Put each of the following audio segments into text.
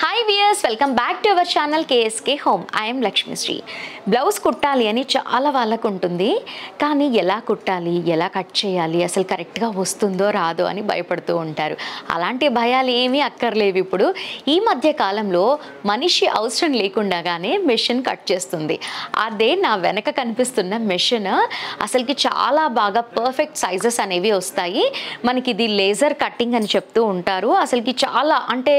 Hi viewers, welcome back to our channel KSK home. I'm Lakshmisri. Blouse కుట్టాలి అని చాలా వాళ్ళకు ఉంటుంది, కానీ ఎలా కుట్టాలి, ఎలా కట్ చేయాలి, అసలు కరెక్ట్గా వస్తుందో రాదో అని భయపడుతూ ఉంటారు. అలాంటి భయాలు ఏమీ అక్కర్లేవు. ఇప్పుడు ఈ మధ్య కాలంలో మనిషి అవసరం లేకుండానే మెషిన్ కట్ చేస్తుంది. అదే నా వెనక కనిపిస్తున్న మెషిన్ అసలుకి చాలా బాగా పర్ఫెక్ట్ సైజెస్ అనేవి వస్తాయి. మనకి ఇది లేజర్ కట్టింగ్ అని చెప్తూ ఉంటారు. అసలుకి చాలా అంటే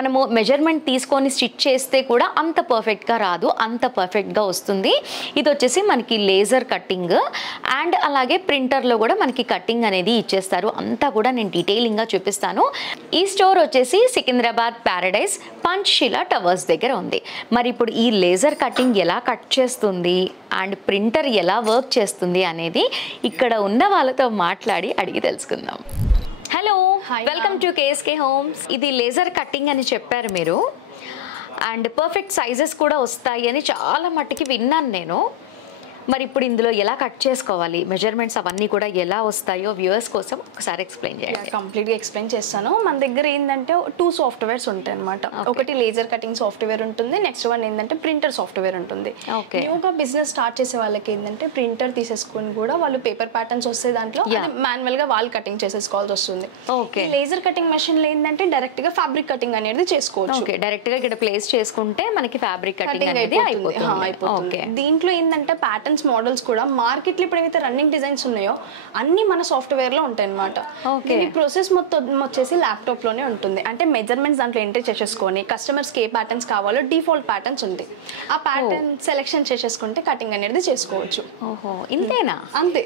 మనము మెజర్మెంట్ తీసుకొని స్టిచ్ చేస్తే కూడా అంత పర్ఫెక్ట్గా రాదు, అంత పర్ఫెక్ట్గా వస్తుంది. ఇది వచ్చేసి మనకి లేజర్ కట్టింగ్ అండ్ అలాగే ప్రింటర్లో కూడా మనకి కట్టింగ్ అనేది ఇచ్చేస్తారు. అంతా కూడా నేను డీటెయిలింగ్గా చూపిస్తాను. ఈ స్టోర్ వచ్చేసి సికింద్రాబాద్ ప్యారడైజ్ పంచశీల టవర్స్ దగ్గర ఉంది. మరి ఇప్పుడు ఈ లేజర్ కట్టింగ్ ఎలా కట్ చేస్తుంది అండ్ ప్రింటర్ ఎలా వర్క్ చేస్తుంది అనేది ఇక్కడ ఉన్న వాళ్ళతో మాట్లాడి అడిగి తెలుసుకుందాం. Hello, welcome to KSK homes. ఇది లేజర్ కట్టింగ్ అని చెప్పారు మీరు, అండ్ పర్ఫెక్ట్ సైజెస్ కూడా వస్తాయి అని చాలా మట్టుకి విన్నాను నేను. మరి ఇప్పుడు ఇందులో ఎలా కట్ చేసుకోవాలి, మెజర్మెంట్స్ అవన్నీ కూడా ఎలా వస్తాయో వ్యూవర్స్ కోసం ఒకసారి ఎక్స్ప్లెయిన్ చేయండి. కంప్లీట్గా ఎక్స్ప్లెయిన్ చేస్తాను. మన దగ్గర ఏంటంటే 2 సాఫ్ట్వేర్స్ ఉంటాయి అనమాట. ఒకటి లేజర్ కటింగ్ సాఫ్ట్వేర్ ఉంటుంది, నెక్స్ట్ వన్ ఏంటంటే ప్రింటర్ సాఫ్ట్వేర్ ఉంటుంది. న్యూగా బిజినెస్ స్టార్ట్ చేసే వాళ్ళకి ఏంటంటే ప్రింటర్ తీసేసుకుని కూడా వాళ్ళు పేపర్ ప్యాటర్న్స్ వస్తే దాంట్లో మాన్యువల్ గా వాళ్ళు కటింగ్ చేసేసుకోవాల్సి వస్తుంది. లేజర్ కటింగ్ మెషిన్ లో ఏంటంటే డైరెక్ట్ గా ఫ్యాబ్రిక్ కటింగ్ అనేది చేసుకోవచ్చు. డైరెక్ట్ గా ఇక్కడ ప్లేస్ చేసుకుంటే మనకి ఫ్యాబ్రిక్ కటింగ్ అనేది అయిపోతుంది. దీంట్లో ఏంటంటే ప్యాటర్న్స్ మోడల్స్ కూడా మార్కెట్ లో ఇప్పుడు ఏవైతే రన్నింగ్ డిజైన్స్ ఉన్నాయో అన్ని మన సాఫ్ట్వేర్ లో ఉంటాయి అనమాట. ఈ ప్రాసెస్ మొత్తం వచ్చేసి ల్యాప్టాప్ లోనే ఉంటుంది. అంటే మెజర్మెంట్స్ దాంట్లో ఎంట్రీ చేసేసుకొని కస్టమర్స్ కి ఏ ప్యాటర్న్స్ కావాలో డిఫాల్ట్ ప్యాటర్న్స్ ఉంది, ఆ ప్యాటర్న్ సెలెక్షన్ చేసేసుకుంటే కటింగ్ అనేది చేసుకోవచ్చు. ఇంతేనా? అంతే,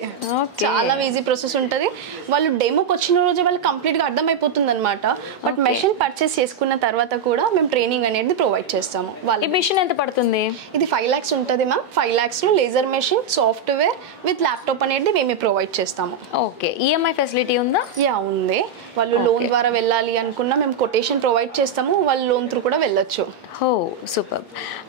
చాలా ఈజీ ప్రాసెస్ ఉంటుంది. వాళ్ళు డెమోకి వచ్చిన రోజు వాళ్ళు కంప్లీట్ గా అర్థమైపోతుంది అనమాట. బట్ మెషిన్ పర్చేస్ చేసుకున్న తర్వాత కూడా మేము ట్రైనింగ్ అనేది ప్రొవైడ్ చేస్తాము. ఈ మెషిన్ ఎంత పడుతుంది? ఇది 5 lakhs ఉంటుంది మ్యామ్. 5 lakhs లో laser machine, software with laptop అనేది మేము ప్రొవైడ్ చేస్తాము. ఓకే, ఈఎంఐ ఫెసిలిటీ ఉందా? యా, ఉంది. వాళ్ళు లోన్ ద్వారా వెళ్ళాలి అనుకున్నా మేము కొటేషన్ ప్రొవైడ్ చేస్తాము, వాళ్ళు లోన్ త్రూ కూడా వెళ్ళొచ్చు. ఓ సూపర్.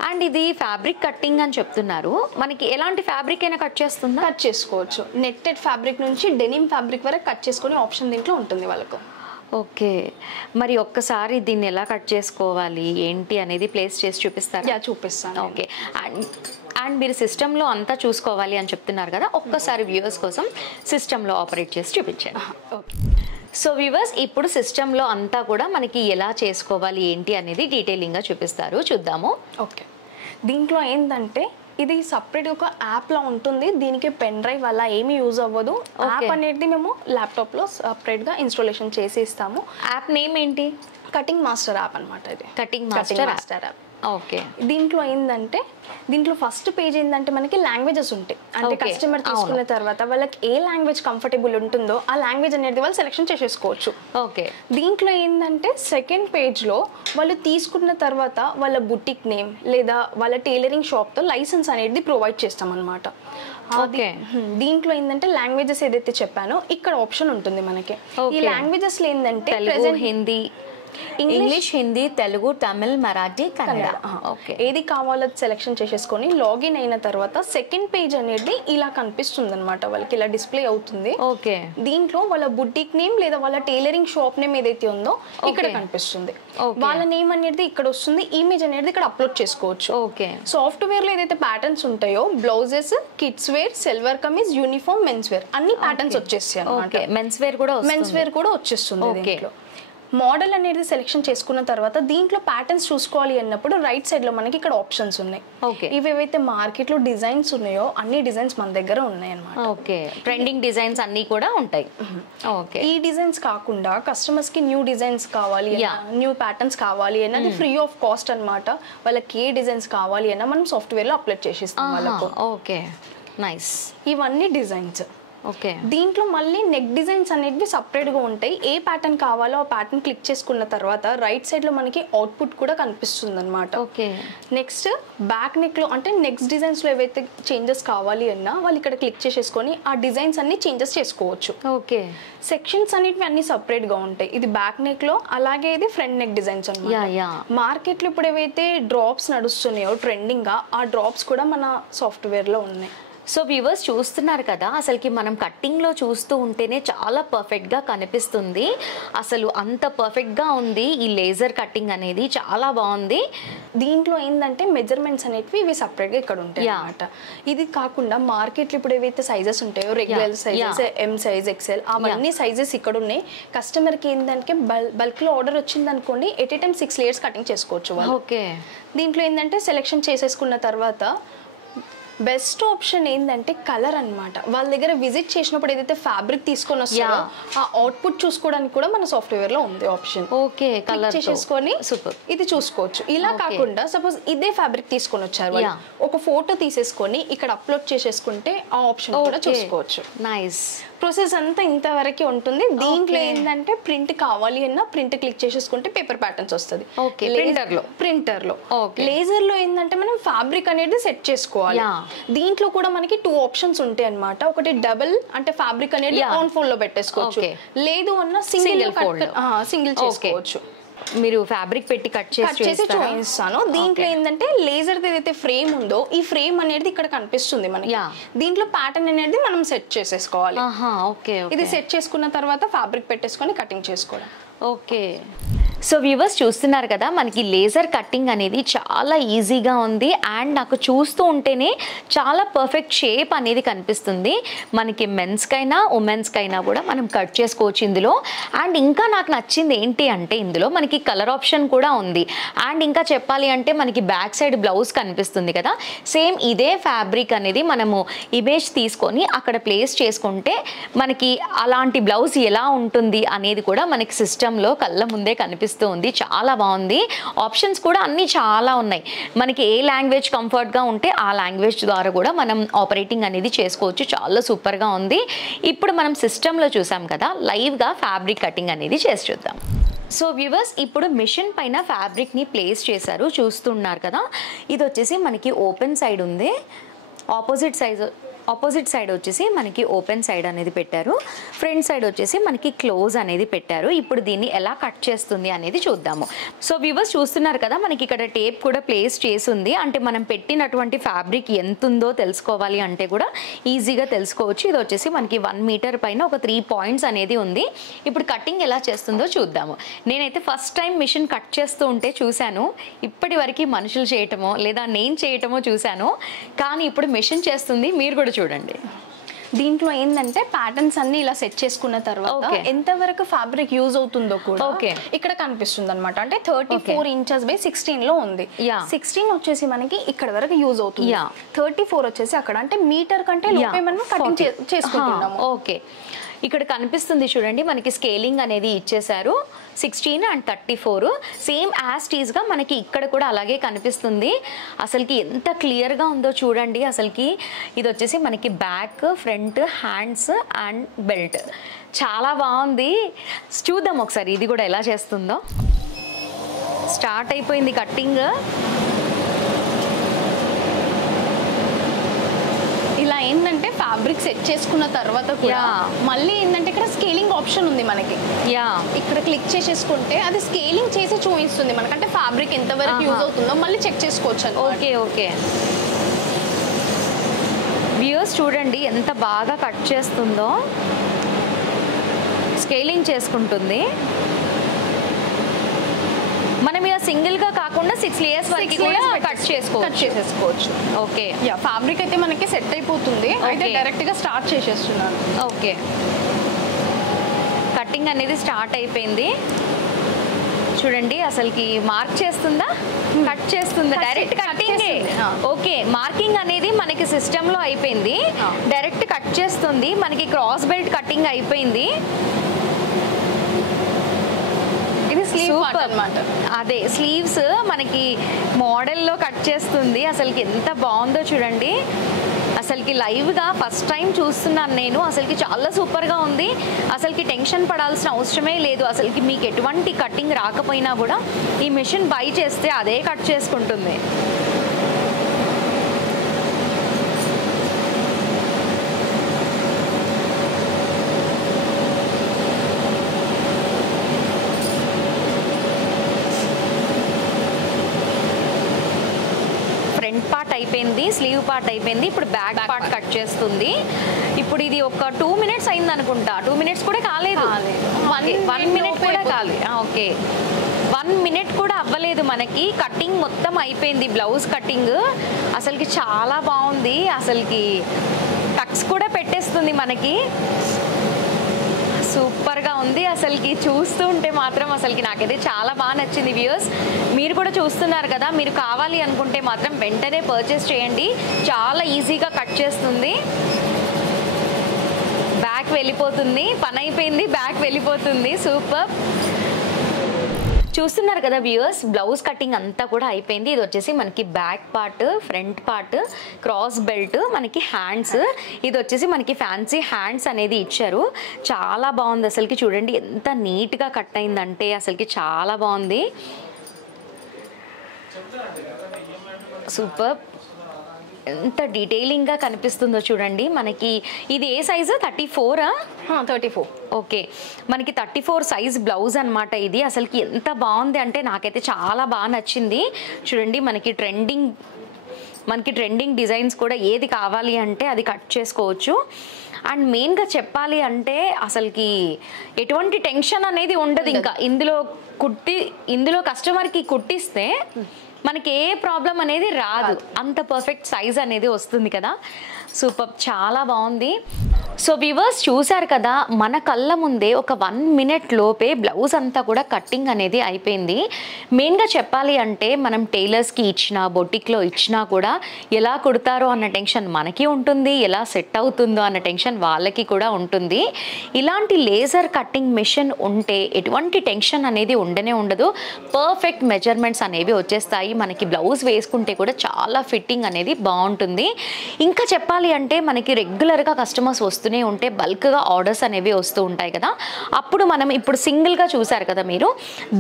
అండ్ ఇది ఫ్యాబ్రిక్ కట్టింగ్ అని చెప్తున్నారు, మనకి ఎలాంటి ఫ్యాబ్రిక్ అయినా కట్ చేస్తుందా? కట్ చేసుకోవచ్చు. నెట్టెడ్ ఫ్యాబ్రిక్ నుంచి డెనిమ్ ఫ్యాబ్రిక్ వరకు కట్ చేసుకునే ఆప్షన్ దీంట్లో ఉంటుంది వాళ్ళకు. ఓకే, మరి ఒక్కసారి దీన్ని ఎలా కట్ చేసుకోవాలి ఏంటి అనేది ప్లేస్ చేసి చూపిస్తారా? యా, చూపిస్తాను. ఓకే, అండ్ మీరు సిస్టంలో అంతా చూసుకోవాలి అని చెప్తున్నారు కదా, ఒక్కసారి వ్యూవర్స్ కోసం సిస్టంలో ఆపరేట్ చేసి చూపించండి. ఓకే, సో వ్యూవర్స్ ఇప్పుడు సిస్టంలో అంతా కూడా మనకి ఎలా చేసుకోవాలి ఏంటి అనేది డీటెయిలింగ్గా చూపిస్తారు, చూద్దాము. ఓకే, దీంట్లో ఏంటంటే ఇది సపరేట్ ఒక యాప్ లా ఉంటుంది. దీనికి పెన్ డ్రైవ్ అలా ఏమీ యూజ్ అవ్వదు. యాప్ అనేది మేము ల్యాప్టాప్ లో సపరేట్ గా ఇన్స్టాలేషన్ చేసి ఇస్తాము. యాప్ నేమ్ ఏంటి? కటింగ్ మాస్టర్ యాప్ అనమాట. ఇది కటింగ్ మాస్టర్ యాప్. ఓకే, దీంట్లో ఏంటంటే దీంట్లో ఫస్ట్ పేజ్ ఏంటంటే మనకి లాంగ్వేజెస్ ఉంటాయి. అంటే కస్టమర్ తీసుకున్న తర్వాత వాళ్ళకి ఏ లాంగ్వేజ్ కంఫర్టబుల్ ఉంటుందో ఆ లాంగ్వేజ్ అనేది వాళ్ళు సెలెక్షన్ చేసేసుకోవచ్చు. ఓకే, దీంట్లో దీంట్లో ఏంటంటే సెకండ్ పేజ్ లో వాళ్ళు తీసుకున్న తర్వాత వాళ్ళ బుటిక్ నేమ్ లేదా వాళ్ళ టైలరింగ్ షాప్ తో లైసెన్స్ అనేది ప్రొవైడ్ చేస్తాం అనమాట. దీంట్లో ఏంటంటే లాంగ్వేజెస్ ఏదైతే చెప్పానో ఇక్కడ ఆప్షన్ ఉంటుంది మనకి. ఈ లాంగ్వేజెస్ లో ఏంటంటే హిందీ, ఇంగ్లీష్, హిందీ, తెలుగు, తమిళ్, మరాఠీ, కన్నడ. ఓకే, ఏది కావాలో సెలెక్షన్ చేసేసుకొని లాగిన్ అయిన తర్వాత సెకండ్ పేజ్ అనేది ఇలా కనిపిస్తుంది అనమాట. వాళ్ళకి ఇలా డిస్ప్లే అవుతుంది. ఓకే, దీంట్లో వాళ్ళ బుటిక్ నేమ్ లేదా వాళ్ళ టైలరింగ్ షాప్ నేమ్ ఏదైతే ఉందో ఇక్కడ కనిపిస్తుంది. వాళ్ళ నేమ్ అనేది ఇక్కడ వస్తుంది, ఇమేజ్ అనేది ఇక్కడ అప్లోడ్ చేసుకోవచ్చు. ఓకే, సాఫ్ట్వేర్ లో ఏదైతే ప్యాటర్న్స్ ఉంటాయో blouses, kids wear, silver kameez, uniform, men's wear అన్ని ప్యాటర్న్స్ వచ్చేస్తాయి అనమాట. మెన్స్ వేర్ కూడా వచ్చేస్తుంది. దీంట్లో మోడల్ అనేది సెలెక్షన్ చేసుకున్న తర్వాత దీంట్లో ప్యాటర్న్స్ చూసుకోవాలి అన్నప్పుడు రైట్ సైడ్ లో మనకి ఇక్కడ ఆప్షన్స్ ఉన్నాయి. ఇవేవైతే మార్కెట్ లో డిజైన్స్ ఉన్నాయో అన్ని డిజైన్స్ మన దగ్గర ఉన్నాయి అన్నమాట. ఓకే, ట్రెండింగ్ డిజైన్స్ అన్ని కూడా ఉంటాయి. ఓకే, ఈ డిజైన్స్ కాకుండా కస్టమర్స్ కి న్యూ డిజైన్స్ కావాలి, న్యూ ప్యాటర్న్స్ కావాలి అన్నది ఫ్రీ ఆఫ్ కాస్ట్ అన్నమాట. వాళ్ళకి ఏ డిజైన్స్ కావాలి అన్న మనం సాఫ్ట్వేర్ లో అప్లోడ్ చేసిస్తాం వాళ్ళకు. Okay, nice. ఇవన్నీ డిజైన్స్. ఓకే, దీంట్లో మళ్ళీ నెక్ డిజైన్స్ అనేవి సపరేట్ గా ఉంటాయి. ఏ ప్యాటర్న్ కావాలో ఆ ప్యాటర్న్ క్లిక్ చేసుకున్న తర్వాత రైట్ సైడ్ లో మనకి అవుట్పుట్ కూడా కనిపిస్తుంది అనమాట. ఓకే, నెక్స్ట్ బ్యాక్ నెక్ లో అంటే నెక్స్ట్ డిజైన్స్ లో ఏవైతే చేంజెస్ కావాలి అన్నా వాళ్ళు ఇక్కడ క్లిక్ చేసేసుకొని ఆ డిజైన్స్ అన్ని చేంజెస్ చేసుకోవచ్చు. ఓకే, సెక్షన్స్ అనేవి అన్ని సపరేట్ గా ఉంటాయి. ఇది బ్యాక్ నెక్ లో, అలాగే ఇది ఫ్రంట్ నెక్ డిజైన్స్ అన్నమాట. మార్కెట్ లో ఇప్పుడు ఏవైతే డ్రాప్స్ నడుస్తున్నాయో ట్రెండింగ్ గా, ఆ డ్రాప్స్ కూడా మన సాఫ్ట్వేర్ లో ఉన్నాయి. సో వ్యూవర్స్ చూస్తున్నారు కదా, అసలుకి మనం కట్టింగ్లో చూస్తూ ఉంటేనే చాలా పర్ఫెక్ట్గా కనిపిస్తుంది. అసలు అంత పర్ఫెక్ట్గా ఉంది ఈ లేజర్ కట్టింగ్ అనేది, చాలా బాగుంది. దీంట్లో ఏంటంటే మెజర్మెంట్స్ అనేటివి ఇవి సపరేట్గా ఇక్కడ ఉంటాయి అన్నమాట. ఇది కాకుండా మార్కెట్లో ఇప్పుడు ఏవైతే సైజెస్ ఉంటాయో regular sizes, M size, XL, అవన్నీ సైజెస్ ఇక్కడ ఉన్నాయి. కస్టమర్కి ఏంటంటే బల్క్లో ఆర్డర్ వచ్చింది అనుకోండి, at a time 6 layers cutting చేసుకోవచ్చు వాళ్ళు. ఓకే. దీంట్లో ఏంటంటే సెలెక్షన్ చేసేసుకున్న తర్వాత బెస్ట్ ఆప్షన్ ఏంటంటే కలర్ అన్నమాట. వాళ్ళ దగ్గర విజిట్ చేసినప్పుడు ఏదైతే ఫ్యాబ్రిక్ తీసుకొని వస్తారో ఆ అవుట్పుట్ చూసుకోవడానికి కూడా మన సాఫ్ట్వేర్ లో ఉంది ఆప్షన్. ఓకే, కలర్ చేసేసుకొని ఇది చూసుకోవచ్చు. ఇలా కాకుండా సపోజ్ ఇదే ఫ్యాబ్రిక్ తీసుకొని వచ్చారు వాళ్ళు, ఒక ఫోటో తీసేసుకొని ఇక్కడ అప్లోడ్ చేసేసుకుంటే ఆ ఆప్షన్ కూడా చూసుకోవచ్చు. నైస్. ప్రాసెస్ అంతా ఇంతవరకే ఉంటుంది. దీంట్లో ఏంటంటే ప్రింట్ కావాలి అన్నా ప్రింట్ క్లిక్ చేసేసుకుంటే పేపర్ ప్యాటర్న్స్ వస్తుంది. ప్రింటర్ లో లేజర్ లో ఏంటంటే మనం ఫ్యాబ్రిక్ అనేది సెట్ చేసుకోవాలి. దీంట్లో కూడా మనకి 2 ఆప్షన్స్ ఉంటాయి అన్నమాట. ఒకటి డబుల్ అంటే ఫ్యాబ్రిక్ అనేది ఆన్ ఫోల్డ్ లో పెట్టేసుకోవచ్చు, లేదు అన్న సింగిల్ చేసుకోవచ్చు. మీరు ఫ్యాబ్రిక్ పెట్టి కట్ చేసి చూపిస్తాను. దీంట్లో ఏంటంటే లేజర్ ఏదైతే ఫ్రేమ్ ఉందో ఈ ఫ్రేమ్ అనేది ఇక్కడ కనిపిస్తుంది మనకి. దీంట్లో ప్యాటర్న్ అనేది మనం సెట్ చేసేసుకోవాలి. ఇది సెట్ చేసుకున్న తర్వాత ఫ్యాబ్రిక్ పెట్టేసుకొని కటింగ్ చేసుకోవడం. ఓకే. సో వ్యూవర్స్ చూస్తున్నారు కదా, మనకి లేజర్ కట్టింగ్ అనేది చాలా ఈజీగా ఉంది. అండ్ నాకు చూస్తూ ఉంటేనే చాలా పర్ఫెక్ట్ షేప్ అనేది కనిపిస్తుంది. మనకి మెన్స్కైనా ఉమెన్స్కైనా కూడా మనం కట్ చేసుకోవచ్చు ఇందులో. అండ్ ఇంకా నాకు నచ్చింది ఏంటి అంటే ఇందులో మనకి కలర్ ఆప్షన్ కూడా ఉంది. అండ్ ఇంకా చెప్పాలి అంటే మనకి బ్యాక్ సైడ్ బ్లౌజ్ కనిపిస్తుంది కదా, సేమ్ ఇదే ఫ్యాబ్రిక్ అనేది మనము ఇమేజ్ తీసుకొని అక్కడ ప్లేస్ చేసుకుంటే మనకి అలాంటి బ్లౌజ్ ఎలా ఉంటుంది అనేది కూడా మనకి సిస్టంలో కళ్ళ ముందే కనిపిస్తుంది. చాలా బాగుంది. ఆప్షన్స్ కూడా అన్ని చాలా ఉన్నాయి. మనకి ఏ లాంగ్వేజ్ కంఫర్ట్గా ఉంటే ఆ లాంగ్వేజ్ ద్వారా కూడా మనం ఆపరేటింగ్ అనేది చేసుకోవచ్చు. చాలా సూపర్గా ఉంది. ఇప్పుడు మనం సిస్టంలో చూసాం కదా, లైవ్గా ఫ్యాబ్రిక్ కటింగ్ అనేది చేసి చూద్దాం. సో వ్యూవర్స్ ఇప్పుడు మిషన్ పైన ఫ్యాబ్రిక్ని ప్లేస్ చేశారు, చూస్తున్నారు కదా. ఇది వచ్చేసి మనకి ఓపెన్ సైడ్ ఉంది, ఆపోజిట్ సైడ్ వచ్చేసి మనకి ఓపెన్ సైడ్ అనేది పెట్టారు, ఫ్రంట్ సైడ్ వచ్చేసి మనకి క్లోజ్ అనేది పెట్టారు. ఇప్పుడు దీన్ని ఎలా కట్ చేస్తుంది అనేది చూద్దాము. సో వ్యూవర్స్ చూస్తున్నారు కదా, మనకి ఇక్కడ టేప్ కూడా ప్లేస్ చేసి ఉంది. అంటే మనం పెట్టినటువంటి ఫ్యాబ్రిక్ ఎంత ఉందో తెలుసుకోవాలి అంటే కూడా ఈజీగా తెలుసుకోవచ్చు. ఇది వచ్చేసి మనకి 1 మీటర్ పైన ఒక 3 పాయింట్స్ అనేది ఉంది. ఇప్పుడు కటింగ్ ఎలా చేస్తుందో చూద్దాము. నేనైతే ఫస్ట్ టైం మిషన్ కట్ చేస్తూ ఉంటే చూశాను. ఇప్పటి వరకు మనుషులు చేయటమో లేదా నేను చేయటమో చూశాను, కానీ ఇప్పుడు మిషన్ చేస్తుంది. మీరు కూడా చూడండి. దీంట్లో ఏంటంటే ప్యాటర్న్స్ అన్ని ఇలా సెట్ చేసుకున్న తర్వాత ఎంతవరకు ఫ్యాబ్రిక్ యూజ్ అవుతుందో కూడా ఇక్కడ కనిపిస్తుంది అనమాట. అంటే 34 ఇంచెస్ బై 16 లో ఉంది. 16 వచ్చేసి మనకి ఇక్కడ వరకు యూజ్ అవుతుంది, 34 వచ్చేసి అక్కడ, అంటే మీటర్ కంటే లోపే మనం కటింగ్ చేసుకుంటున్నాము. ఓకే, ఇక్కడ కనిపిస్తుంది చూడండి, మనకి స్కేలింగ్ అనేది ఇచ్చేసారు. 16 అండ్ 34 సేమ్ యాజ్ టీజ్గా మనకి ఇక్కడ కూడా అలాగే కనిపిస్తుంది. అసలుకి ఎంత క్లియర్గా ఉందో చూడండి. అసలుకి ఇది వచ్చేసి మనకి back, front, hands and belt చాలా బాగుంది. చూద్దాం ఒకసారి ఇది కూడా ఎలా చేస్తుందో. స్టార్ట్ అయిపోయింది కట్టింగ్. ఇలా ఏంటంటే ఫ్యాబ్రిక్ సెట్ చేసుకున్న తర్వాత కూడా మళ్ళీ ఏంటంటే ఇక్కడ స్కేలింగ్ ఆప్షన్ ఉంది మనకి. ఇక్కడ క్లిక్ చేసేసుకుంటే అది స్కేలింగ్ చేసి చూపిస్తుంది మనకంటే ఫ్యాబ్రిక్ ఎంత వరకు యూజ్ అవుతుందో మళ్ళీ చెక్ చేసుకోవచ్చు. ఓకే. వ్యూవర్స్ చూడండి ఎంత బాగా కట్ చేస్తుందో, స్కేలింగ్ చేసుకుంటుంది. మనం ఇలా సింగిల్ గా కాకుండా 6 లేయర్స్ వరకు కూడా కట్ చేసేసుకోవచ్చు. ఓకే, ఫ్యాబ్రిక్ అయితే మనకి సెట్ అయిపోతుంది. అయితే డైరెక్ట్ గా స్టార్ట్ చేసేస్తున్నాను. ఓకే, కటింగ్ అనేది స్టార్ట్ అయిపోయింది. చూడండి అసలుకి మార్క్ చేస్తుందా, కట్ చేస్తుందా, డైరెక్ట్ కటింగ్. ఓకే, మార్కింగ్ అనేది మనకి సిస్టంలో అయిపోయింది, డైరెక్ట్ కట్ చేస్తుంది. మనకి క్రాస్ బెల్ట్ కటింగ్ అయిపోయింది. అదే స్లీవ్స్ మనకి మోడల్లో కట్ చేస్తుంది. అసలుకి ఎంత బాగుందో చూడండి. అసలుకి లైవ్గా ఫస్ట్ టైం చూస్తున్నాను నేను. అసలుకి చాలా సూపర్గా ఉంది. అసలుకి టెన్షన్ పడాల్సిన అవసరమే లేదు. అసలుకి మీకు ఎటువంటి కటింగ్ రాకపోయినా కూడా ఈ మిషన్ బై చేస్తే అదే కట్ చేసుకుంటుంది. ఫ్రంట్ పార్ట్ పార్ట్ అయిపోయింది, స్లీవ్ పార్ట్ అయిపోయింది, ఇప్పుడు బ్యాక్ పార్ట్ కట్ చేస్తుంది. ఇప్పుడు ఇది ఒక 2 minutes అయింది అనుకుంటా. 2 minutes కూడా కాలేదు, 1 minute కూడా కాలేదు. ఓకే, 1 minute కూడా అవ్వలేదు మనకి. కటింగ్ మొత్తం అయిపోయింది, బ్లౌజ్ కటింగ్ అసలుకి చాలా బాగుంది. అసలుకి టక్స్ కూడా పెట్టేస్తుంది మనకి, సూపర్గా ఉంది. అసలుకి చూస్తూ ఉంటే మాత్రం అసలుకి నాకైతే చాలా బాగా నచ్చింది. వ్యూయర్స్, మీరు కూడా చూస్తున్నారు కదా, మీరు కావాలి అనుకుంటే మాత్రం వెంటనే పర్చేస్ చేయండి. చాలా ఈజీగా కట్ చేస్తుంది, బ్యాక్ వెళ్ళిపోతుంది, పని అయిపోయింది, బ్యాక్ వెళ్ళిపోతుంది. సూపర్. చూస్తున్నారు కదా వ్యూయర్స్, బ్లౌజ్ కటింగ్ అంతా కూడా అయిపోయింది. ఇది వచ్చేసి మనకి back part, front part, cross belt, మనకి హ్యాండ్స్. ఇది వచ్చేసి మనకి ఫ్యాన్సీ హ్యాండ్స్ అనేది ఇచ్చారు. చాలా బాగుంది అసలుకి. చూడండి ఎంత నీట్గా కట్ అయిందంటే అసలుకి చాలా బాగుంది. సూపర్. ఎంత డీటెయిలింగ్గా కనిపిస్తుందో చూడండి. మనకి ఇది ఏ సైజు? 34? 34. ఓకే, మనకి 34 సైజ్ బ్లౌజ్ అనమాట ఇది. అసలుకి ఎంత బాగుంది అంటే నాకైతే చాలా బాగా నచ్చింది. చూడండి మనకి ట్రెండింగ్ డిజైన్స్ కూడా ఏది కావాలి అంటే అది కట్ చేసుకోవచ్చు. అండ్ మెయిన్గా చెప్పాలి అంటే అసలుకి ఎటువంటి టెన్షన్ అనేది ఉండదు. ఇంకా ఇందులో కస్టమర్కి కుట్టిస్తే మనకి ఏ ప్రాబ్లం అనేది రాదు, అంత పర్ఫెక్ట్ సైజ్ అనేది వస్తుంది కదా. సూపర్, చాలా బాగుంది. సో వ్యూవర్స్ చూసారు కదా, మన కళ్ళ ముందే ఒక 1 minute లోపే బ్లౌజ్ అంతా కూడా కట్టింగ్ అనేది అయిపోయింది. మెయిన్గా చెప్పాలి అంటే మనం టైలర్స్కి ఇచ్చినా, బొటిక్లో ఇచ్చినా కూడా ఎలా కుడతారో అన్న టెన్షన్ మనకి ఉంటుంది, ఎలా సెట్ అవుతుందో అన్న టెన్షన్ వాళ్ళకి కూడా ఉంటుంది. ఇలాంటి లేజర్ కట్టింగ్ మిషన్ ఉంటే ఎటువంటి టెన్షన్ అనేది ఉండనే ఉండదు. పర్ఫెక్ట్ మెజర్మెంట్స్ అనేవి వచ్చేస్తాయి. మనకి బ్లౌజ్ వేసుకుంటే కూడా చాలా ఫిట్టింగ్ అనేది బాగుంటుంది. ఇంకా చెప్పాలి అంటే మనకి రెగ్యులర్గా కస్టమర్స్ వస్తూనే ఉంటే బల్క్గా ఆర్డర్స్ అనేవి వస్తూ ఉంటాయి కదా. అప్పుడు మనం ఇప్పుడు సింగిల్గా చూసారు కదా మీరు,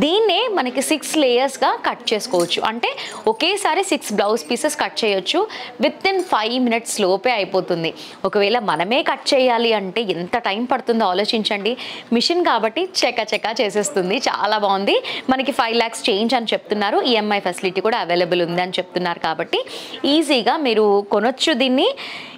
దీన్నే మనకి 6 లేయర్స్గా కట్ చేసుకోవచ్చు. అంటే ఒకేసారి 6 బ్లౌజ్ పీసెస్ కట్ చేయొచ్చు. వితిన్ 5 minutes లోపే అయిపోతుంది. ఒకవేళ మనమే కట్ చేయాలి అంటే ఎంత టైం పడుతుందో ఆలోచించండి. మిషన్ కాబట్టి చెక్క చేసేస్తుంది. చాలా బాగుంది. మనకి 5 lakhs చేంజ్ అని చెప్తున్నారు. ఈఎంఐ ఫెసిలిటీ కూడా అవైలబుల్ ఉంది అని చెప్తున్నారు. కాబట్టి ఈజీగా మీరు కొనొచ్చు దీన్ని.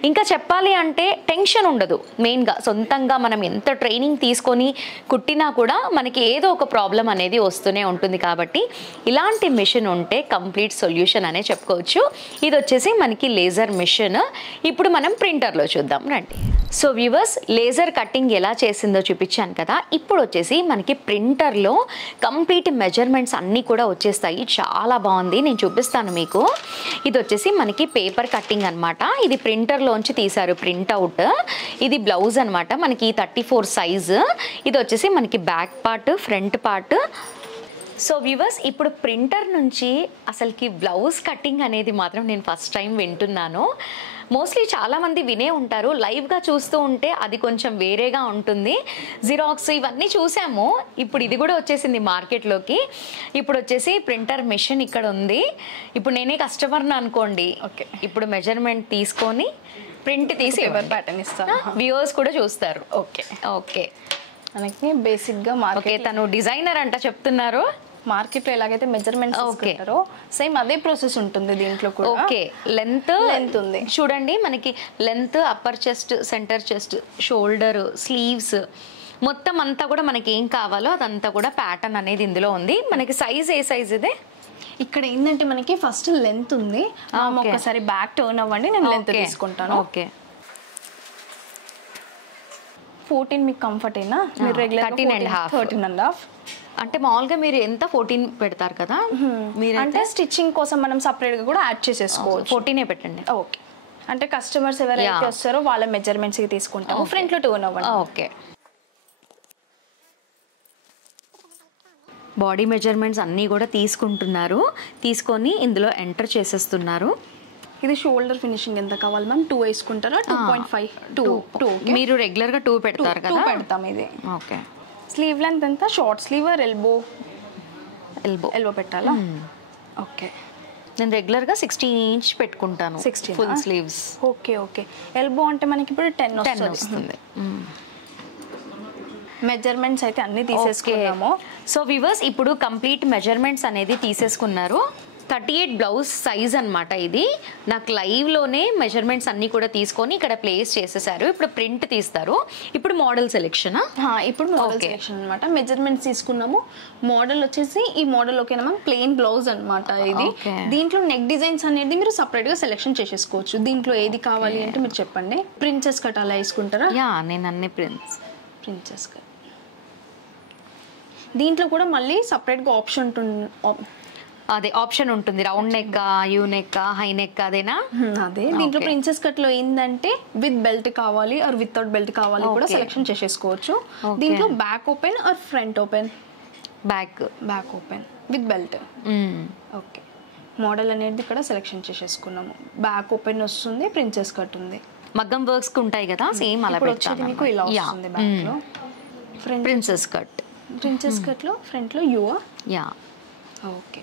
ఇంకా చెప్పాలి అంటే టెన్షన్ ఉండదు. మెయిన్గా సొంతంగా మనం ఎంత ట్రైనింగ్ తీసుకొని కుట్టినా కూడా మనకి ఏదో ఒక ప్రాబ్లం అనేది వస్తూనే ఉంటుంది. కాబట్టి ఇలాంటి మిషన్ ఉంటే కంప్లీట్ సొల్యూషన్ అనే చెప్పుకోవచ్చు. ఇది వచ్చేసి మనకి లేజర్ మిషన్. ఇప్పుడు మనం ప్రింటర్లో చూద్దాం రండి. సో వ్యూవర్స్, లేజర్ కటింగ్ ఎలా చేసిందో చూపించాను కదా. ఇప్పుడు వచ్చేసి మనకి ప్రింటర్లో కంప్లీట్ మెజర్మెంట్స్ అన్నీ కూడా వచ్చేస్తాయి. చాలా బాగుంది, నేను చూపిస్తాను మీకు. ఇది వచ్చేసి మనకి పేపర్ కటింగ్ అనమాట. ఇది ప్రింటర్లోంచి తీశారు ప్రింట్అవుట్. ఇది బ్లౌజ్ అనమాట, మనకి 34 సైజు. ఇది వచ్చేసి మనకి back part, front part. So viewers, ఇప్పుడు ప్రింటర్ నుంచి అసలుకి బ్లౌజ్ కటింగ్ అనేది మాత్రం నేను ఫస్ట్ టైం వింటున్నాను. మోస్ట్లీ చాలామంది వినే ఉంటారు, లైవ్గా చూస్తూ ఉంటే అది కొంచెం వేరేగా ఉంటుంది. జిరాక్స్ ఇవన్నీ చూసాము, ఇప్పుడు ఇది కూడా వచ్చేసింది మార్కెట్లోకి. ఇప్పుడు వచ్చేసి ప్రింటర్ మిషన్ ఇక్కడ ఉంది. ఇప్పుడు నేనే కస్టమర్ని అనుకోండి, ఓకే, ఇప్పుడు మెజర్మెంట్ తీసుకొని ప్రింట్ తీసి ఎవరు ప్యాటర్న్ ఇస్తాను, వ్యూవర్స్ కూడా చూస్తారు. ఓకే ఓకే, మనకి బేసిక్గా మార్కెట్, తను డిజైనర్ అంట చెప్తున్నారు. మార్కెట్లో ఎలాగైతే మెజర్మెంట్స్ తీసుకుంటారో సేమ్ అదే ప్రాసెస్ ఉంటుంది దీంట్లో కూడా. ఓకే, లెంత్ ఉంది చూడండి. మనకి length, upper chest, centre chest, shoulder, sleeves మొత్తం అంతా కూడా మనకి ఏం కావాలో అదంతా కూడా ప్యాటర్న్ అనేది ఇందులో ఉంది. మనకి సైజ్ ఏ సైజ్ ఇదే? ఇక్కడ ఏంటంటే మనకి ఫస్ట్ లెంత్ ఉంది. ఒక్కసారి బ్యాక్ టర్న్ అవ్వండి, నేను లెంత్ తీసుకుంటాను. ఓకే, 14 మీకు కంఫర్ట్ అయినా, మీరు రెగ్యులర్ 13.5 అంటే మామూలుగా మీరు ఎంత 14 పెడతారు కదా మీరు, అంటే స్టిచ్చింగ్ కోసం మనం సపరేట్ గా కూడా యాడ్ చేసేసుకోవచ్చు. 14 పెట్టండి. ఓకే, అంటే కస్టమర్స్ ఎవరైతే వస్తారో వాళ్ళ మెజర్మెంట్స్ కి తీసుకుంటాము. ఫ్రంట్ లో టర్న్ అవ్వండి. ఓకే, బాడీ మెజర్మెంట్స్ అన్నీ కూడా తీసుకుంటున్నారు. తీసుకొని ఇందులో ఎంటర్ చేసేస్తున్నారు. ఇది షోల్డర్ ఫినిషింగ్ ఎంత కావాలి మ్యామ్? 2 వేసుకుంటారా? 2.5 2 మీరు రెగ్యులర్గా 2 పెడతారు కదా? 2 పెడతాం. ఇది ఓకే. స్లీవ్ లెంత్ ఎంత? షార్ట్ స్లీవ్ ఎల్బో పెట్టాలా? ఓకే, నేను రెగ్యులర్గా 16 inch పెట్టుకుంటాను. 16 full sleeves. Okay okay, elbow అంటే మనకి ఇప్పుడు 10 వస్తుంది. మెజర్మెంట్స్ అయితే అన్ని తీసేసుకున్నాము. సో వ్యూవర్స్, ఇప్పుడు కంప్లీట్ మెజర్మెంట్స్ అనేది తీసేసుకున్నారు. 38 బ్లౌజ్ సైజ్ అనమాట ఇది. నాకు లైవ్లోనే మెజర్మెంట్స్ అన్నీ కూడా తీసుకొని ఇక్కడ ప్లేస్ చేసేసారు. ఇప్పుడు ప్రింట్ తీస్తారు. ఇప్పుడు మోడల్ సెలెక్షన్. ఇప్పుడు మోడల్ సెలెక్షన్ అనమాట. మెజర్మెంట్స్ తీసుకున్నాము. మోడల్ వచ్చేసి ఈ మోడల్ ఓకేనా మ్యామ్, ప్లెయిన్ బ్లౌజ్ అనమాట ఇది. దీంట్లో నెక్ డిజైన్స్ అనేది మీరు సపరేట్ గా సెలెక్షన్ చేసేసుకోవచ్చు. దీంట్లో ఏది కావాలి అంటే మీరు చెప్పండి. ప్రిన్సెస్ కట్ అలా వేసుకుంటారా? నేను అన్ని ప్రిన్సెస్ కట్. దీంట్లో కూడా మళ్ళీ సపరేట్ గా ఆప్షన్ ఉంటుంది. అదే ఆప్షన్ ఉంటుంది. Round neck, U neck, high neck అదేనా? అదే. దీంట్లో ప్రిన్సెస్ కట్ లో ఏంటంటే విత్ బెల్ట్ కావాలి ఆర్ వితౌట్ బెల్ట్ కావాలి కూడా సెలెక్షన్ చేసేసుకోవచ్చు. దీంట్లో back open or front open? Back open with belt. Okay. Model అనేది ఇక్కడ సెలెక్షన్ చేసేసుకున్నాము. బ్యాక్ ఓపెన్ వస్తుంది, ప్రిన్సెస్ కట్ ఉంది. మగ్గం వర్క్స్ ఉంటాయి కదా, సేమ్ అలా వచ్చేది మీకు ఇలా వస్తుంది. బ్యాక్ లో ప్రిన్సెస్ కట్ లో ఫ్రంట్ లో యూ. ఓకే.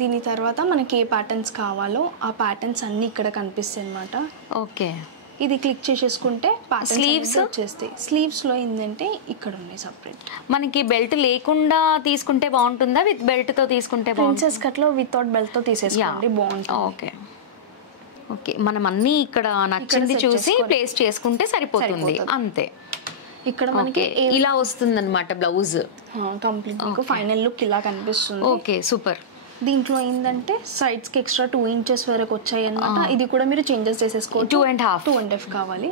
దీని తర్వాత మనకి ఏ ప్యాటర్న్స్ కావాలో ఆ ప్యాటర్న్స్ అన్ని ఇక్కడ కనిపిస్తాయి అన్నమాట. ఓకే. ఇది క్లిక్ చేసేసుకుంటే స్లీవ్స్ వచ్చేస్తాయి. స్లీవ్స్ లో ఏంటంటే ఇక్కడ ఉన్నాయి సపరేట్. మనకి బెల్ట్ లేకుండా తీసుకుంటే బాగుంటుందా, విత్ బెల్ట్ తో తీసుకుంటే? ప్రిన్సెస్ కట్ లో వితౌట్ బెల్ట్ తో తీసేసుకోండి, బాగుంటుంది. Okay okay. మనం అన్ని ఇక్కడ నచ్చింది చూసి ప్లేస్ చేసుకుంటే సరిపోతుంది అంతే. ఇక్కడ మనకి ఇలా వస్తుంది అనమాట బ్లౌజ్. కంప్లీట్ మీకు ఫైనల్ లుక్ ఇలా కనిపిస్తుంది. Okay, super. దీంట్లో ఏంటంటే సైడ్స్ కి ఎక్స్ట్రా 2 ఇంచెస్ వరకు వచ్చాయి అన్నమాట. ఇది కూడా మీరు చేంజెస్ చేసేసుకోవచ్చు. 2.5 కావాలి.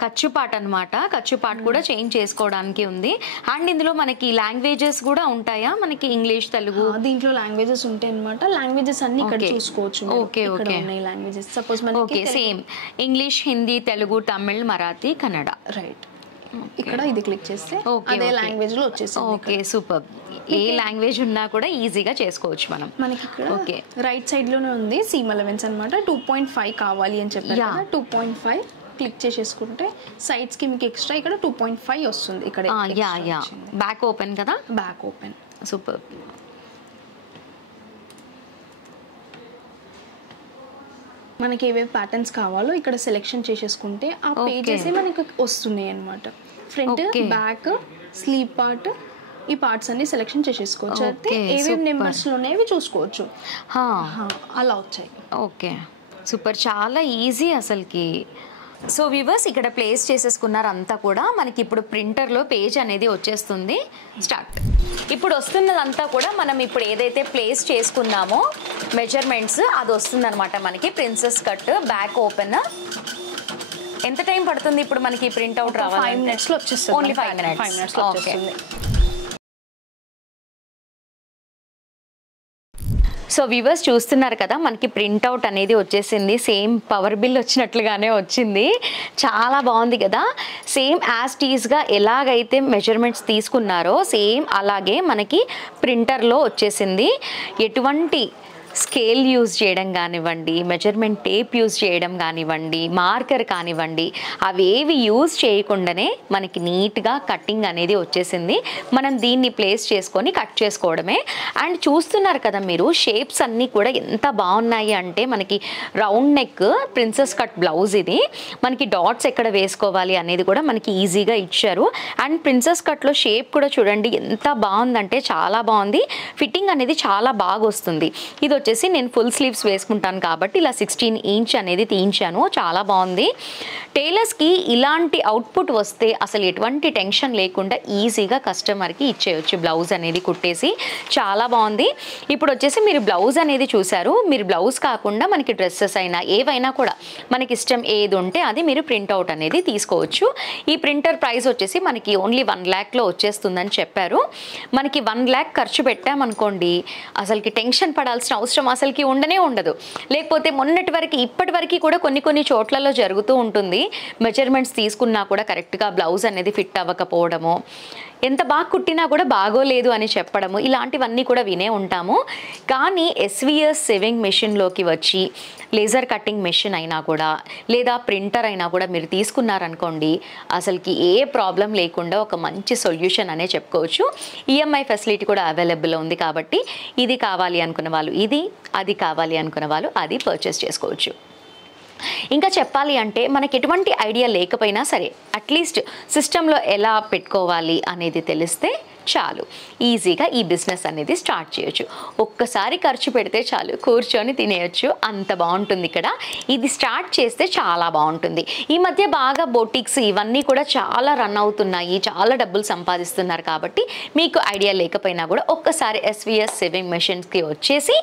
ఖర్చు పార్ట్ అనమాట. ఖర్చు పార్ట్ కూడా చేంజ్ చేసుకోవడానికి ఉంది. అండ్ ఇందులో మనకి లాంగ్వేజెస్ కూడా ఉంటాయా? మనకి ఇంగ్లీష్, తెలుగు. దీంట్లో లాంగ్వేజెస్ ఉంటాయి అనమాట. లాంగ్వేజెస్ అన్ని ఇక్కడ చూసుకోవచ్చు. Okay okay. లాంగ్వేజెస్ సపోజ్ మనకి same English, Hindi, Telugu, Tamil, Marathi, Kannada. Right. ఇక్కడ ఇది క్లిక్ చేస్తే అదే లాంగ్వేజ్ లో వచ్చేసింది. Okay, super. ఏ లాంగ్వేజ్ ఉన్నా కూడా ఈజీగా చేసుకోవచ్చు మనం. మనకి ఇక్కడ ఓకే రైట్ సైడ్ లోనే ఉంది సీమ్ అలవెన్స్ అనమాట. 2.5 కావాలి అని చెప్పారు కదా. 2.5 క్లిక్ చేసేసుకుంటే సైడ్స్ కి మీకు ఎక్స్ట్రా ఇక్కడ 2.5 వస్తుంది. ఇక్కడ బ్యాక్ ఓపెన్ కదా. Back open. సూపర్. మనకి ఏవేవి ప్యాటర్న్స్ కావాలో ఇక్కడ సెలెక్షన్ చేసేసుకుంటే ఆ పేజెస్ మనకి వస్తున్నాయి అనమాట. ఫ్రంట్, బ్యాక్, స్లీవ్ పార్ట్, ఈ పార్ట్స్ అన్ని సెలెక్షన్ చేసేసుకోవచ్చు. అయితే ఏవేవి నెంబర్స్ లో ఉన్నాయో చూసుకోవచ్చు. అలా వచ్చాయి. Okay, super. చాలా ఈజీ అసలుకి. సో వ్యూవర్స్, ఇక్కడ ప్లేస్ చేసేసుకున్నారు అంతా కూడా. మనకి ఇప్పుడు ప్రింటర్లో పేజ్ అనేది వచ్చేస్తుంది. స్టార్ట్. ఇప్పుడు వస్తున్నదంతా కూడా మనం ఇప్పుడు ఏదైతే ప్లేస్ చేసుకున్నామో మెజర్మెంట్స్ అది వస్తుంది అనమాట మనకి. Princess cut, back open. ఎంత టైం పడుతుంది ఇప్పుడు మనకి ప్రింట్ అవుట్ రావాలి? 5 minutes లో వచ్చేస్తుంది. Only 5 minutes. Okay. So viewers చూస్తున్నారు కదా, మనకి ప్రింట్అవుట్ అనేది వచ్చేసింది. సేమ్ పవర్ బిల్ వచ్చినట్లుగానే వచ్చింది. చాలా బాగుంది కదా. సేమ్ యాజ్ టీజ్గా ఎలాగైతే మెజర్మెంట్స్ తీసుకున్నారో సేమ్ అలాగే మనకి ప్రింటర్లో వచ్చేసింది. ఎటువంటి స్కేల్ యూజ్ చేయడం కానివ్వండి, మెజర్మెంట్ టేప్ యూజ్ చేయడం కానివ్వండి, మార్కర్ కానివ్వండి, అవేవి యూజ్ చేయకుండానే మనకి నీట్గా కటింగ్ అనేది వచ్చేసింది. మనం దీన్ని ప్లేస్ చేసుకొని కట్ చేసుకోవడమే. అండ్ చూస్తున్నారు కదా మీరు, షేప్స్ అన్నీ కూడా ఎంత బాగున్నాయి అంటే మనకి round neck princess cut blouse ఇది. మనకి డాట్స్ ఎక్కడ వేసుకోవాలి అనేది కూడా మనకి ఈజీగా ఇచ్చారు. అండ్ ప్రిన్సెస్ కట్లో షేప్ కూడా చూడండి ఎంత బాగుందంటే చాలా బాగుంది. ఫిట్టింగ్ అనేది చాలా బాగా వస్తుంది. ఇది వచ్చేసి నేను ఫుల్ స్లీవ్స్ వేసుకుంటాను కాబట్టి ఇలా 16 ఇంచ్ అనేది తీయించాను. చాలా బాగుంది. టైలర్స్కి ఇలాంటి అవుట్పుట్ వస్తే అసలు ఎటువంటి టెన్షన్ లేకుండా ఈజీగా కస్టమర్కి ఇచ్చేయచ్చు బ్లౌజ్ అనేది కుట్టేసి. చాలా బాగుంది. ఇప్పుడు వచ్చేసి మీరు బ్లౌజ్ అనేది చూసారు. మీరు బ్లౌజ్ కాకుండా మనకి డ్రెస్సెస్ అయినా ఏవైనా కూడా మనకి ఇష్టం ఏది ఉంటే అది మీరు ప్రింట్అవుట్ అనేది తీసుకోవచ్చు. ఈ ప్రింటర్ ప్రైస్ వచ్చేసి మనకి ఓన్లీ 1 lakhలో వచ్చేస్తుందని చెప్పారు. మనకి 1 lakh ఖర్చు పెట్టామనుకోండి అసలుకి టెన్షన్ పడాల్సిన అవసరం అసలుకి ఉండనే ఉండదు. లేకపోతే మొన్నటి వరకు ఇప్పటి వరకు కూడా కొన్ని చోట్లలో జరుగుతూ ఉంటుంది. మెజర్మెంట్స్ తీసుకున్నా కూడా కరెక్ట్గా బ్లౌజ్ అనేది ఫిట్ అవ్వకపోవడము, ఎంత బాగా కుట్టినా కూడా బాగోలేదు అని చెప్పడము, ఇలాంటివన్నీ కూడా వినే ఉంటాము. కానీ SVS సేవింగ్ మెషిన్లోకి వచ్చి లేజర్ కటింగ్ మెషిన్ అయినా కూడా లేదా ప్రింటర్ అయినా కూడా మీరు తీసుకున్నారనుకోండి అసలుకి ఏ ప్రాబ్లం లేకుండా ఒక మంచి సొల్యూషన్ అనే చెప్పుకోవచ్చు. EMI ఫెసిలిటీ కూడా అవైలబుల్ ఉంది కాబట్టి ఇది కావాలి అనుకున్న వాళ్ళు ఇది, అది కావాలి అనుకున్న వాళ్ళు అది పర్చేస్ చేసుకోవచ్చు. ఇంకా చెప్పాలి అంటే మనకి ఎటువంటి ఐడియా లేకపోయినా సరే అట్లీస్ట్ సిస్టంలో ఎలా పెట్టుకోవాలి అనేది తెలిస్తే చాలు, ఈజీగా ఈ బిజినెస్ అనేది స్టార్ట్ చేయొచ్చు. ఒక్కసారి ఖర్చు పెడితే చాలు, కూర్చొని తినేయచ్చు, అంత బాగుంటుంది. ఇక్కడ ఇది స్టార్ట్ చేస్తే చాలా బాగుంటుంది. ఈ మధ్య బాగా బొటిక్స్ ఇవన్నీ కూడా చాలా రన్ అవుతున్నాయి, చాలా డబ్బులు సంపాదిస్తున్నారు. కాబట్టి మీకు ఐడియా లేకపోయినా కూడా ఒక్కసారి ఎస్విఎస్ సేవింగ్ మెషిన్స్కి వచ్చేసి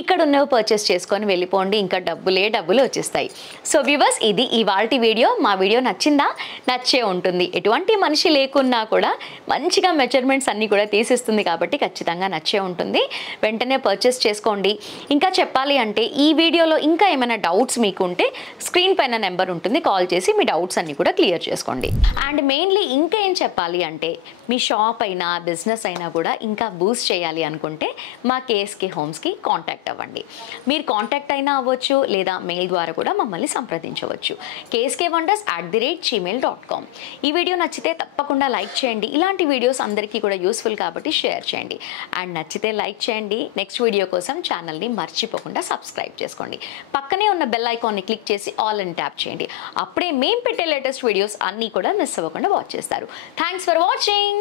ఇక్కడ ఉన్నవి పర్చేస్ చేసుకొని వెళ్ళిపోండి, ఇంకా డబ్బులు వచ్చేస్తాయి. సో వ్యూవర్స్, ఇది ఇవాల్టి వీడియో. మా వీడియో నచ్చిందా? నచ్చే ఉంటుంది. ఎటువంటి మనిషి లేకున్నా కూడా మంచిగా మెజర్మెంట్స్ అన్నీ కూడా తీసిస్తుంది కాబట్టి ఖచ్చితంగా నచ్చే ఉంటుంది. వెంటనే పర్చేస్ చేసుకోండి. ఇంకా చెప్పాలి అంటే ఈ వీడియోలో ఇంకా ఏమైనా డౌట్స్ మీకు ఉంటే స్క్రీన్ పైన నెంబర్ ఉంటుంది, కాల్ చేసి మీ డౌట్స్ అన్నీ కూడా క్లియర్ చేసుకోండి. అండ్ మెయిన్లీ ఇంకా ఏం చెప్పాలి అంటే మీ షాప్ అయినా బిజినెస్ అయినా కూడా ఇంకా బూస్ట్ చేయాలి అనుకుంటే మా కేఎస్కే హోమ్స్కి కాంటాక్ట్ అవ్వండి. మీరు కాంటాక్ట్ అయినా అవ్వచ్చు, లేదా మెయిల్ ద్వారా కూడా మమ్మల్ని సంప్రదించవచ్చు. kskWonders@gmail.com. ఈ వీడియో నచ్చితే తప్పకుండా లైక్ చేయండి. ఇలాంటి వీడియోస్ అందరికీ కూడా యూస్ఫుల్ కాబట్టి షేర్ చేయండి. అండ్ నచ్చితే లైక్ చేయండి. నెక్స్ట్ వీడియో కోసం ఛానల్ని మర్చిపోకుండా సబ్స్క్రైబ్ చేసుకోండి. పక్కనే ఉన్న బెల్ ఐకాన్ని క్లిక్ చేసి ఆల్ అని ట్యాప్ చేయండి. అప్పుడే మేము పెట్టే లేటెస్ట్ వీడియోస్ అన్నీ కూడా మిస్ అవ్వకుండా వాచ్ చేస్తారు. Thanks for watching.